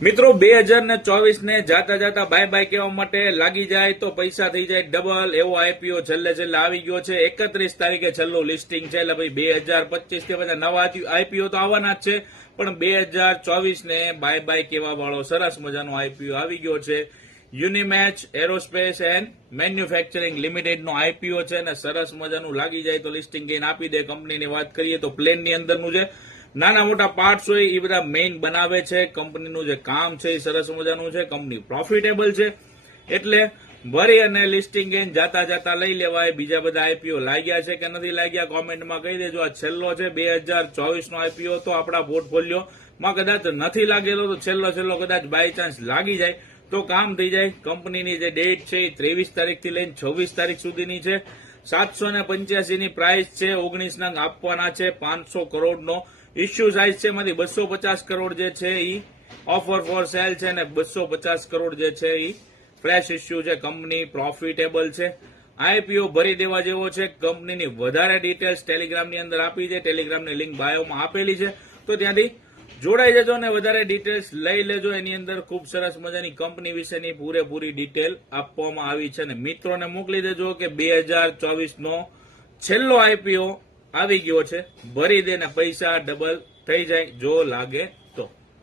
મિત્રો 2024 ને જાતા જાતા બાય બાય કહેવા માટે લાગી જાય તો પૈસા થઈ જાય ડબલ એવો આઈપીઓ છેલ્લે આવી ગયો છે। 31 તારીખે છેલ્લું લિસ્ટિંગ છે એટલે ભાઈ 2025 થી બધા નવા આઈપીઓ તો આવવાના જ છે, પણ 2024 ને બાય બાય કહેવા વાળો સરસ મજાનો આઈપીઓ આવી ગયો છે। Unimech aerospace and manufacturing limited નો આઈપીઓ છે અને સરસ મજાનું લાગી જાય તો લિસ્ટિંગ કહીને આપી દે। કંપનીની વાત કરીએ તો પ્લેનની અંદરનું છે નાના મોટા પાર્ટ્સ હોય એ બધા મેઇન બનાવે છે। કંપનીનું જે કામ છે એ સરસ મજાનું છે, કંપની પ્રોફિટેબલ છે એટલે ભરી અને લિસ્ટિંગ ગઈને જાતા જાતા લઈ લેવાય। બીજા બધા આઈપીઓ લાગ્યા છે કે નથી લાગ્યા કોમેન્ટમાં કહી દેજો। આ છેલ્લો છે 2024 નો આઈપીઓ તો આપણા પોર્ટફોલિયોમાં કદાચ નથી લાગેલો તો છેલ્લો કદાચ બાય ચાન્સ લાગી જાય તો કામ થઈ જાય। કંપનીની જે ડેટ છે એ 23 તારીખથી લઈને 26 તારીખ સુધીની છે। 785 ની પ્રાઇસ છે, 19 નંગ આપવાના છે, 500 કરોડનો ઇસ્યુ સાઇઝ છે, એમાંથી 250 કરોડ જે છે એ ઓફર ફોર સેલ છે અને 250 કરોડ જે છે એ ફ્રેશ ઇસ્યુ છે। કંપની પ્રોફિટેબલ છે, આઈપીઓ ભરી દેવા જેવો છે। કંપનીની વધારે ડિટેલ્સ ટેલિગ્રામની અંદર આપી છે, ટેલિગ્રામની લિંક બાયોમાં આપેલી છે તો ત્યાંથી જોડાઈ જજો અને વધારે ડિટેલ્સ લઈ લેજો। એની અંદર ખૂબ સરસ મજાની કંપની વિશેની પૂરેપૂરી ડિટેલ આપવામાં આવી છે અને મિત્રોને મોકલી દેજો કે 2024 નો છેલ્લો આઈપીઓ આવી ગયો છે, ભરી દે ને પૈસા ડબલ થઈ જાય જો લાગે